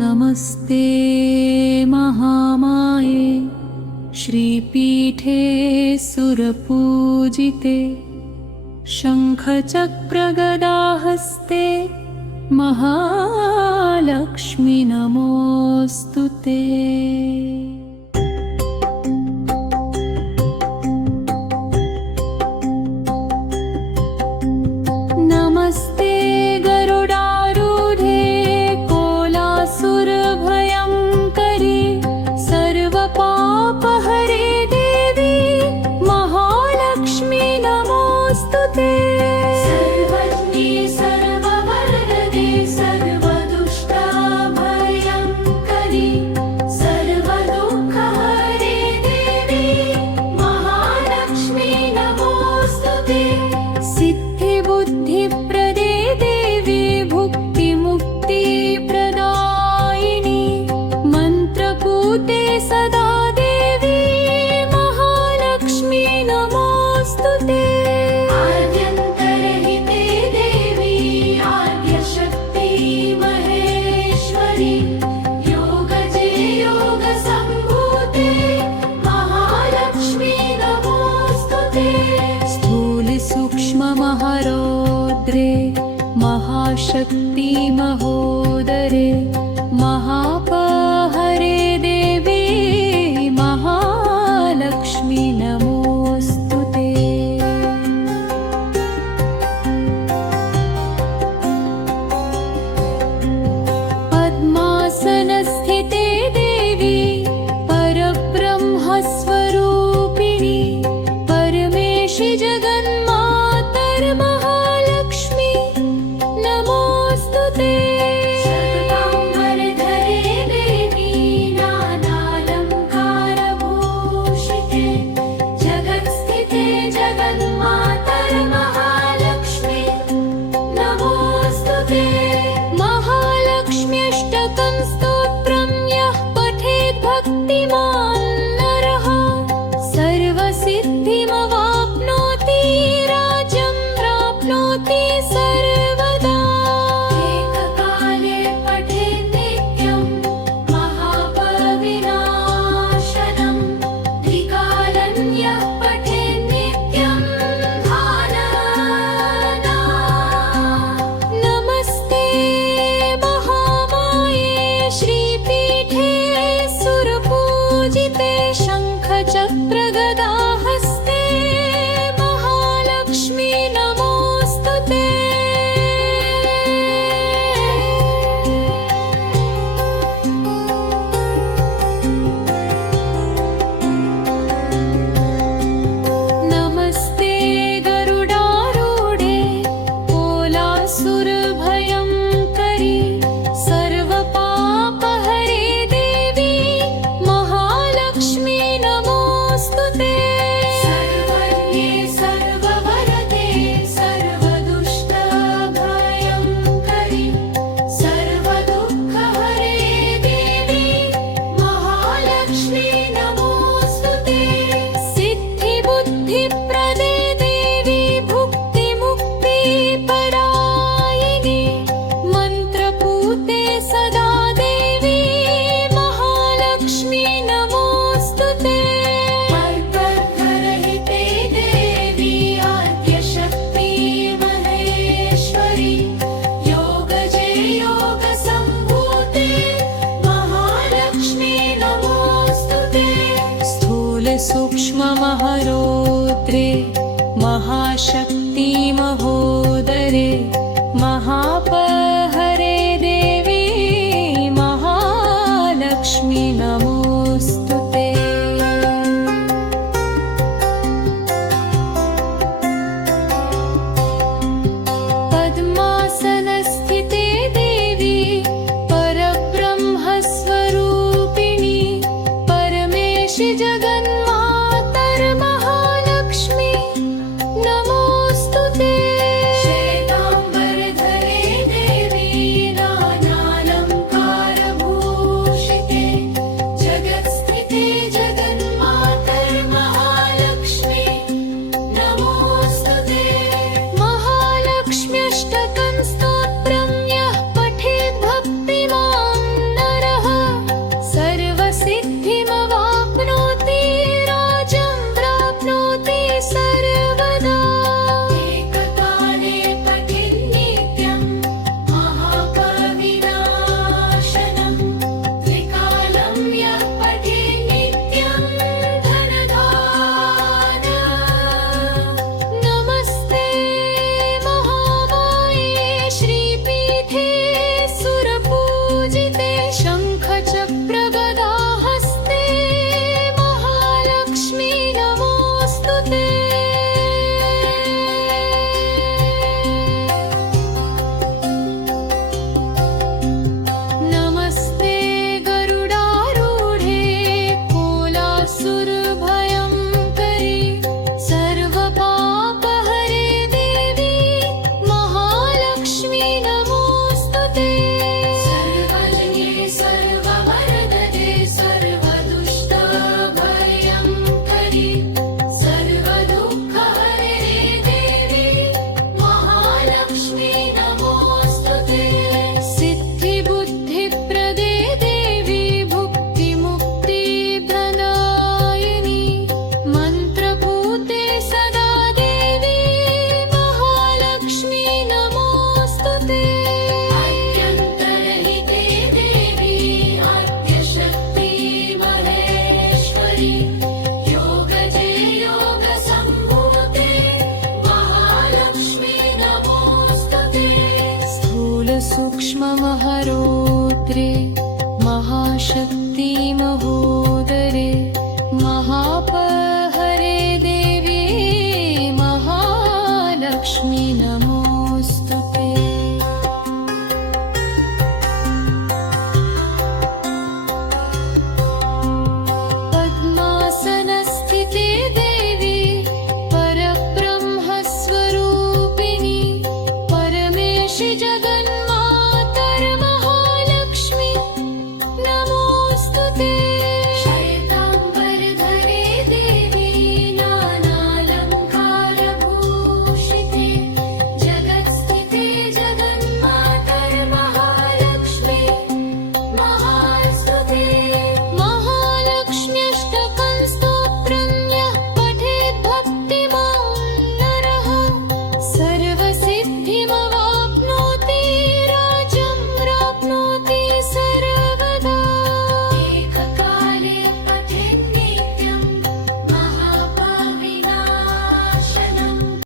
नमस्ते महामाये श्रीपीठे सुरपूजिते शङ्खचक्रगदाहस्ते महालक्ष्मी नमोऽस्तुते। नमस्ते गरुडारूढे कोलासुरभयङ्करी सर्वपापहरे देवी महालक्ष्मी नमोऽस्तुते। सर्वज्ञे सर्ववरदे सर्वदुष्टाभयङ्करी सर्वदुःखहरे देवी महालक्ष्मी नमोऽस्तुते। सिद्धिबुद्धिप्रदे देवी भुक्तिमुक्तिप्रदायिनी मन्त्रपूते सदा देवी महालक्ष्मी नमोऽस्तुते। आद्यन्तरहिते देवी आद्यशक्ति महेश्वरी योगजे योगसम्भूते महालक्ष्मी नमोऽस्तुते। स्थूलसूक्ष्ममहारौद्रे महाशक्ति महोदरे महापहरे देवी महालक्ष्मी नमोऽस्तुते। पद्मासनस्थिते देवी परब्रह्मस्वरूपिणी परमेशि जगन्मातर्महालक्ष्मी नमोऽस्तुते। शतकाम्बरधरे देवी नानालङ्कारभूषिते जगत्स्थिते जगन्मातर्महालक्ष्मी नमोऽस्तुते। महालक्ष्म्यष्टकं स्तोत्रं यः पठेत् भक्तिमान् नरः सर्वसिद्धिमवाप्नोति राज्यं प्राप्नोति सर्वदा। एककाले पठेत् नित्यं महापापविनाशनं द्विकालं यः पठेत् नित्यं धानना। नमस्ते महामाये श्रीपीठे सुरपूजिते शङ्खचक्रगदाहस्ते महालक्ष्मी नमोऽस्तुते। नमस्ते गरुडारूढे कोलासुरभयङ्करी सर्वपापहरे देवी महालक्ष्मी नमोऽस्तुते। सर्वज्ञे सर्ववरदे सर्वदुष्टाभयङ्करी सर्वदुःखहरे देवी महालक्ष्मी नमोऽस्तुते। सिद्धिबुद्धिप्रदे देवी भुक्तिमुक्तिपदायिनी मन्त्रपूते सदा देवी महालक्ष्मी नमोऽस्तुते। पर्वतरहिते देवी आद्यशक्ति महेश्वरी योगजे योगसम्भूते महालक्ष्मी नमोऽस्तुते। स्थूलसूक्ष्ममहारौद्रे महाशक्ति महोदरे महापहरे देवी महालक्ष्मी नमोऽस्तुते। पद्मासनस्थिते देवी परब्रह्मस्वरूपिणी परमेशि जगन्मातर्महालक्ष्मी नमोऽस्तुते। श्वेताम्बरधरे सूक्ष्ममहरोत्रे महाशक्ति महोदरे महापहरे देवी महालक्ष्मी नमः।